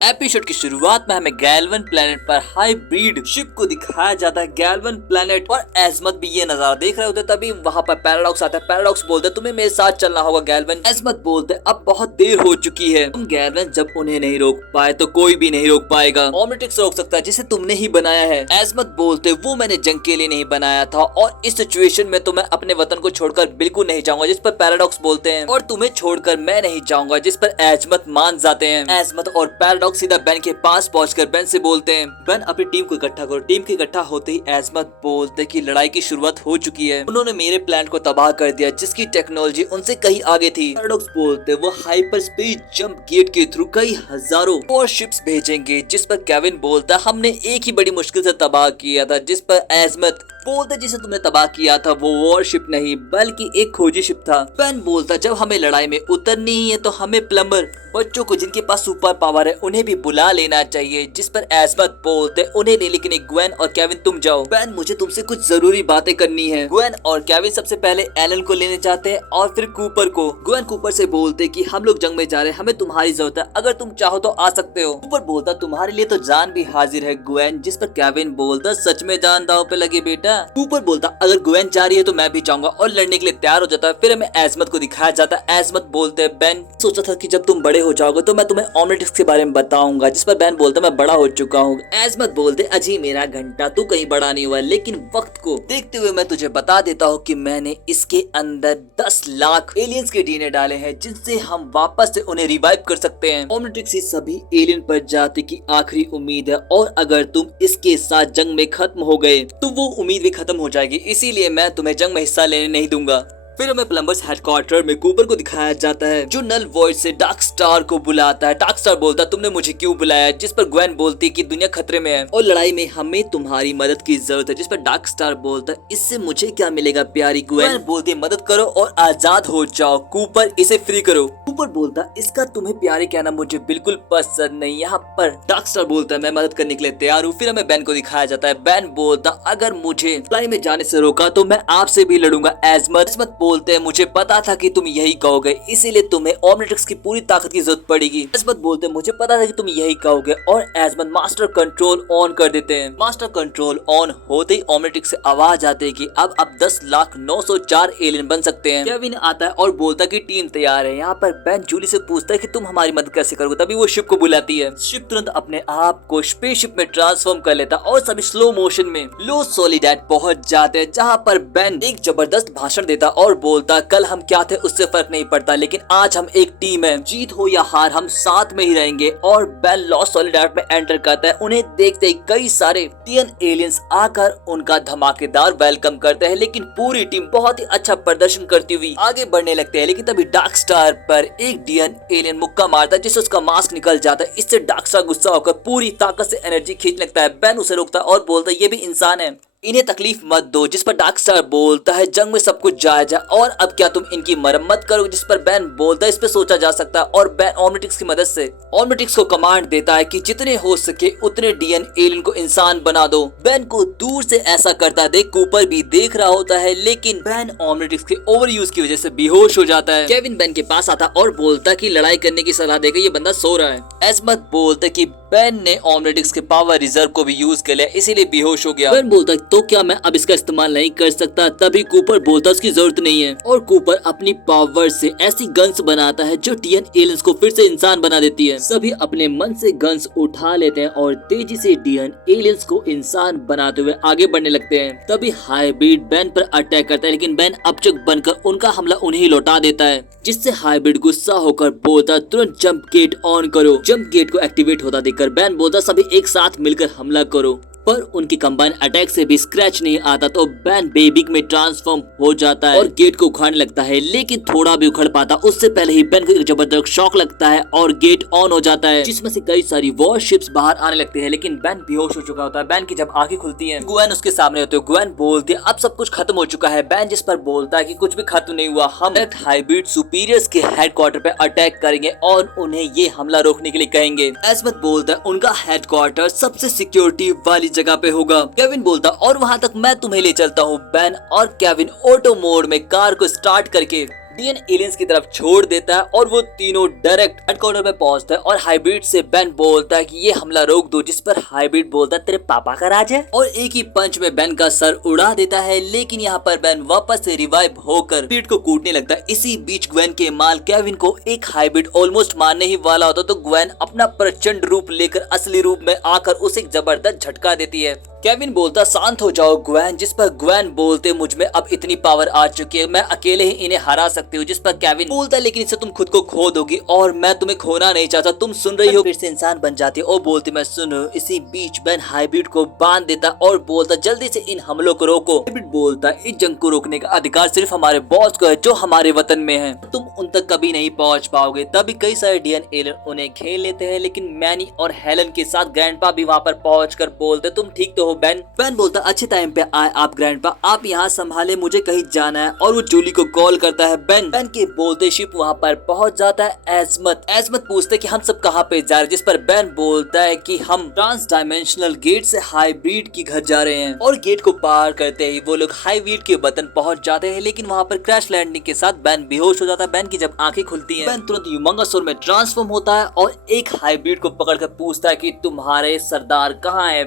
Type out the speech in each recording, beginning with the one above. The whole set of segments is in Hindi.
एपिसोड की शुरुआत में हमें गैल्वन प्लेनेट पर हाइब्रिड शिप को दिखाया जाता है। गैल्वन प्लेनेट और एजमत भी ये नजारा देख रहे होते, तभी वहाँ पर पैराडॉक्स आता है। पैराडॉक्स बोलते तुम्हें मेरे साथ चलना होगा गैल्वन। एजमत बोलते अब बहुत देर हो चुकी है। तुम गैल्वन जब उन्हें नहीं रोक पाए तो कोई भी नहीं रोक पाएगा। ओमनिट्रिक्स रोक सकता है जिसे तुमने ही बनाया है। एजमत बोलते वो मैंने जंग के लिए नहीं बनाया था और इस सिचुएशन में तो मैं अपने वतन को छोड़कर बिल्कुल नहीं जाऊंगा। जिस पर पैराडॉक्स बोलते हैं और तुम्हें छोड़कर मैं नहीं जाऊंगा, जिस पर एजमत मान जाते हैं। एजमत और पैराडॉक्स सीधा बेन के पास पहुंचकर बेन से बोलते हैं बेन अपनी टीम को इकट्ठा करो। टीम के इकट्ठा होते ही एजमत बोलते कि लड़ाई की शुरुआत हो चुकी है। उन्होंने मेरे प्लान को तबाह कर दिया जिसकी टेक्नोलॉजी उनसे कहीं आगे थी। पैराडॉक्स बोलते वो हाइपर स्पीड जंप गेट के थ्रू कई हजारों और शिप्स भेजेंगे। जिस पर केविन बोलता हमने एक ही बड़ी मुश्किल से तबाह किया था। जिस पर एजमत बोलते जिसे तुमने तबाह किया था वो वॉरशिप नहीं बल्कि एक खोजी शिप था। बेन बोलता जब हमें लड़ाई में उतरनी ही है तो हमें प्लम्बर बच्चों को जिनके पास सुपर पावर है उन्हें भी बुला लेना चाहिए। जिस पर एजमत बोलते उन्हें नहीं लेकिन ग्वेन और केविन तुम जाओ। बेन मुझे तुमसे कुछ जरूरी बातें करनी है। ग्वेन और केविन सबसे पहले एलन को लेने जाते हैं और फिर कूपर को। ग्वेन कूपर से बोलते कि हम लोग जंग में जा रहे हैं, हमें तुम्हारी जरूरत है, अगर तुम चाहो तो आ सकते हो। कूपर बोलता तुम्हारे लिए तो जान भी हाजिर है ग्वेन। जिस पर केविन बोलता सच में जान दांव पे लगे बेटा। कूपर बोलता अगर ग्वेन जा रही है तो मैं भी जाऊंगा और लड़ने के लिए तैयार हो जाता है। फिर हमें एजमत को दिखाया जाता है। एजमत बोलते हैं बेन सोचा था कि जब तुम बड़े हो जाओगे तो मैं तुम्हें ओमनिट्रिक्स के बारे में बताऊंगा। जिस पर बेन बोलता मैं बड़ा हो चुका हूँ। एजमत बोलते अजी मेरा घंटा तू कहीं बड़ा नहीं हुआ, लेकिन वक्त को देखते हुए मैं तुझे बता देता हूँ कि मैंने इसके अंदर 10 लाख एलियंस के डीएनए डाले हैं जिनसे हम वापस से उन्हें रिवाइव कर सकते हैं। ओमनिट्रिक्स ही सभी एलियन प्रजाति की आखिरी उम्मीद है और अगर तुम इसके साथ जंग में खत्म हो गए तो वो उम्मीद भी खत्म हो जाएगी, इसीलिए मैं तुम्हें जंग में हिस्सा लेने नहीं दूंगा। फिर हमें प्लम्बर्स हेडक्वार्टर में कूपर को दिखाया जाता है जो नल वॉइड से डार्क स्टार को बुलाता है। डार्क स्टार बोलता तुमने मुझे क्यों बुलाया। जिस पर ग्वेन बोलती कि दुनिया खतरे में है और लड़ाई में हमें तुम्हारी मदद की जरूरत है। जिस पर डार्क स्टार बोलता इससे मुझे क्या मिलेगा प्यारी ग्वेन बोलती मदद करो और आजाद हो जाओ। कूपर इसे फ्री करो। कूपर बोलता इसका तुम्हें प्यारे कहना मुझे बिल्कुल पसंद नहीं। यहाँ पर डार्क स्टार बोलता है मैं मदद करने के लिए तैयार हूँ। फिर हमें बेन को दिखाया जाता है। बेन बोलता अगर मुझे लड़ाई में जाने से रोका तो मैं आपसे भी लड़ूंगा। एजमत बोलते हैं मुझे पता था कि तुम यही कहोगे, इसीलिए तुम्हें ओमनिट्रिक्स की पूरी ताकत की जरूरत पड़ेगी। एजमत बोलते मुझे पता था कि तुम यही कहोगे और एजमत मास्टर कंट्रोल ऑन कर देते हैं। मास्टर कंट्रोल ऑन होते ही ओमनिट्रिक्स से आवाज आती है कि अब 10,904 एलियन बन सकते हैं। केविन आता है और बोलता कि टीम तैयार है। यहाँ पर बेन जूली से पूछता है कि तुम हमारी मदद कैसे करोगे। तभी वो शिप को बुलाती है। शिप तुरंत अपने आप को स्पेसशिप में ट्रांसफॉर्म कर लेता और सभी स्लो मोशन में लो सोलिडेट पहुंच जाते हैं, जहाँ पर बेन एक जबरदस्त भाषण देता और बोलता कल हम क्या थे उससे फर्क नहीं पड़ता, लेकिन आज हम एक टीम है, जीत हो या हार हम साथ में ही रहेंगे। और बेन लॉस्ट सॉलिडार्ट में एंटर करता है। उन्हें देखते ही कई सारे टीएन एलियंस आकर उनका धमाकेदार वेलकम करते हैं, लेकिन पूरी टीम बहुत ही अच्छा प्रदर्शन करती हुई आगे बढ़ने लगते हैं। लेकिन तभी डार्क स्टार पर एक डीएन एलियन मुक्का मारता है जिससे उसका मास्क निकल जाता है। इससे डार्क स्टार गुस्सा होकर पूरी ताकत से एनर्जी खींचने लगता है। बेन उसे रोकता है और बोलता है ये भी इंसान है, इन्हें तकलीफ मत दो। जिस पर डार्क स्टार बोलता है जंग में सब कुछ जायज है और अब क्या तुम इनकी मरम्मत करोगे। जिस पर बेन बोलता है इस पे सोचा जा सकता है और बेन ओमनिट्रिक्स की मदद से ओमनिट्रिक्स को कमांड देता है कि जितने हो सके उतने डीएन एलियन को इंसान बना दो। बेन को दूर से ऐसा करता देख कूपर भी देख रहा होता है, लेकिन बेन ओमनिट्रिक्स के ओवर यूज की वजह से बेहोश हो जाता है। केविन बेन के पास आता और बोलता कि लड़ाई करने की सलाह देकर ये बंदा सो रहा है। एजमत बोलते कि बेन ने ओमनिट्रिक्स के पावर रिजर्व को भी यूज कर लिया, इसीलिए बेहोश हो गया। बेन बोलता तो क्या मैं अब इसका इस्तेमाल नहीं कर सकता। तभी कूपर बोलता उसकी जरूरत नहीं है और कूपर अपनी पावर से ऐसी गन्स बनाता है जो टीएन एलियंस को फिर से इंसान बना देती है। सभी अपने मन से गन्स उठा लेते हैं और तेजी से डीएन एलियंस को इंसान बनाते हुए आगे बढ़ने लगते हैं। तभी हाइब्रिड बेन पर अटैक करता है, लेकिन बेन अपचक बनकर उनका हमला उन्हें लौटा देता है, जिससे हाइब्रिड गुस्सा होकर बोलता तुरंत जंप गेट ऑन करो। जंप गेट को एक्टिवेट होता देखकर बेन बोलता सभी एक साथ मिलकर हमला करो, पर उनकी कंबाइन अटैक से भी स्क्रैच नहीं आता तो बेन बेबिक में ट्रांसफॉर्म हो जाता है और गेट को उखाड़ने लगता है, लेकिन थोड़ा भी उखड़ पाता उससे पहले ही बेन को एक जबरदस्त शॉक लगता है और गेट ऑन हो जाता है, जिसमें से कई सारी वॉरशिप्स बाहर आने लगते हैं। लेकिन बेन बेहोश हो चुका होता है। बेन की जब आंखें खुलती हैं ग्वेन उसके सामने होते है। ग्वेन बोलती है अब सब कुछ खत्म हो चुका है। बेन जिस पर बोलता है कि कुछ भी खत्म नहीं हुआ, हम हाइब्रिड सुपीरियर्स के हेडक्वार्टर पे अटैक करेंगे और उन्हें ये हमला रोकने के लिए कहेंगे। एजमत बोलता है उनका हेडक्वार्टर सबसे सिक्योरिटी वाली जगह पे होगा। केविन बोलता और वहाँ तक मैं तुम्हें ले चलता हूँ। बेन और केविन ऑटो मोड में कार को स्टार्ट करके डीएन एलियंस की तरफ छोड़ देता है और वो तीनों डायरेक्ट हेडक्वार्टर में पहुंचता है और हाइब्रिड से बेन बोलता है कि ये हमला रोक दो, जिस पर हाइब्रिड बोलता है तेरे पापा का राज है, और एक ही पंच में बेन का सर उड़ा देता है। लेकिन यहाँ पर बेन वापस से रिवाइव होकर हाइब्रिड को कूटने लगता है। इसी बीच ग्वेन के माल केविन को एक हाइब्रिड ऑलमोस्ट मारने ही वाला होता तो ग्वेन अपना प्रचंड रूप लेकर असली रूप में आकर उसे एक जबरदस्त झटका देती है। केविन बोलता शांत हो जाओ ग्वेन, जिस पर ग्वेन बोलते मुझ में अब इतनी पावर आ चुकी है, मैं अकेले ही इन्हें हरा सकती हूँ। जिस पर केविन बोलता लेकिन इससे तुम खुद को खो दोगी और मैं तुम्हें खोना नहीं चाहता, तुम सुन रही हो, फिर से इंसान बन जाती है और बोलती मैं सुन। इसी बीच बेन हाइब्रिड को बांध देता और बोलता जल्दी से इन हमलों को रोको। हाइब्रिड बोलता इस जंग को रोकने का अधिकार सिर्फ हमारे बॉस को है जो हमारे वतन में है, तुम उन तक कभी नहीं पहुँच पाओगे। तभी कई सारे डीएन एलियन उन्हें घेर लेते हैं, लेकिन मैनी और हेलन के साथ ग्रैंडपा भी वहाँ पर पहुँच कर बोलते तुम ठीक तो हो बेन। बेन बोलता अच्छे टाइम पे आए आप ग्रैंडपा, आप यहाँ संभाले, मुझे कहीं जाना है, और वो जूली को कॉल करता है। बेन के बोलते शिप वहाँ पर पहुँच जाता है। एजमत पूछते कि हम सब कहाँ पे जा रहे, जिस पर बेन बोलता है कि हम ट्रांस डायमेंशनल गेट से हाइब्रिड की घर जा रहे हैं, और गेट को पार करते ही वो लोग हाइब्रिड के वतन पहुँच जाते हैं। लेकिन वहाँ पर क्रैश लैंडिंग के साथ बेन बेहोश हो जाता है। बेन की जब आंखें खुलती हैं, बेन तुरंत ह्यूमंगसौर में ट्रांसफॉर्म होता है और एक हाइब्रिड को पकड़कर पूछता है कि तुम्हारे सरदार कहाँ है।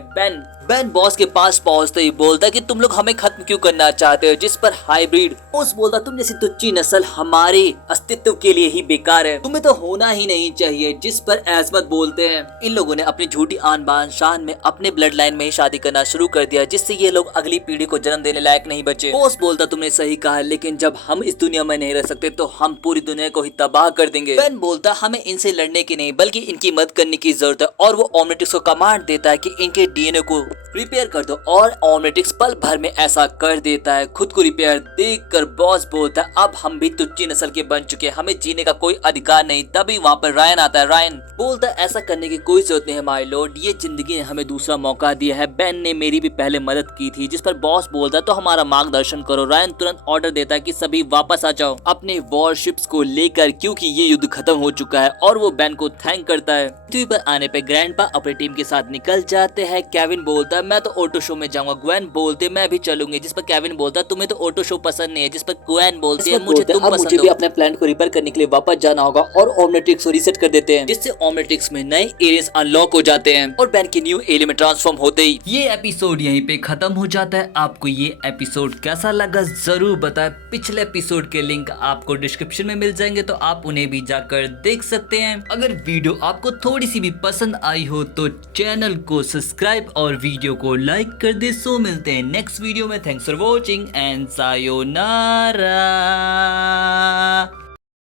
बेन बॉस के पास पहुंचते ही बोलता है कि तुम लोग हमें खत्म क्यों करना चाहते हो, जिस पर हाइब्रिड बॉस बोलता तुम जैसी तुच्ची नस्ल हमारे अस्तित्व के लिए ही बेकार है, तुम्हें तो होना ही नहीं चाहिए। जिस पर एजमत बोलते हैं इन लोगों ने अपनी झूठी आन बान शान में अपने ब्लड लाइन में ही शादी करना शुरू कर दिया, जिससे ये लोग अगली पीढ़ी को जन्म देने लायक नहीं बचे। बॉस बोलता तुमने सही कहा, लेकिन जब हम इस दुनिया में नहीं रह सकते तो हम पूरी दुनिया को ही तबाह कर देंगे। बेन बोलता हमें इनसे लड़ने की नहीं बल्कि इनकी मदद करने की जरूरत है, और वो ओमनिट्रिक्स को कमांड देता है कि इनके डीएनए को रिपेयर कर दो, और ओमनिट्रिक्स पल भर में ऐसा कर देता है। खुद को रिपेयर देखकर बॉस बोलता है अब हम भी तुच्ची नस्ल के बन चुके हैं, हमें जीने का कोई अधिकार नहीं। तभी वहाँ पर रायन आता है। रायन बोलता है ऐसा करने की कोई जरूरत नहीं है माय लॉर्ड, ये जिंदगी ने हमें दूसरा मौका दिया है, बेन ने मेरी भी पहले मदद की थी। जिस पर बॉस बोलता है तो हमारा मार्गदर्शन करो। रायन तुरंत ऑर्डर देता है कि सभी वापस आ जाओ अपने वॉरशिप्स को लेकर, क्योंकि ये युद्ध खत्म हो चुका है, और वो बेन को थैंक करता है। पृथ्वी पर आने पे ग्रैंडपा अपनी टीम के साथ निकल जाते हैं। केविन बोलता है मैं तो ऑटो शो में जाऊंगा। ग्वेन बोलते मैं भी चलूंगी, जिस पर केविन बोलता है तुम्हें तो ऑटो शो पसंद नहीं है, जिस पर ग्वेन बोलती है मुझे तुम पसंद हो। मुझे भी अपने प्लान को रिपेयर करने के लिए वापस जाना होगा, और ओमनिट्रिक्स को रीसेट कर देते हैं, जिससे ओमनिट्रिक्स में नए एरियाज अनलॉक हो जाते हैं और बेन के न्यू एरिया में ट्रांसफॉर्म होते ही ये एपिसोड यहीं पे खत्म हो जाता है। आपको ये एपिसोड कैसा लगा जरूर बताएं। पिछले एपिसोड के लिंक आपको डिस्क्रिप्शन में मिल जाएंगे, तो आप उन्हें भी जाकर देख सकते हैं। अगर वीडियो आपको थोड़ी सी भी पसंद आई हो तो चैनल को सब्सक्राइब और वीडियो को लाइक कर दे। सो मिलते हैं नेक्स्ट वीडियो में। Thanks for watching and sayonara.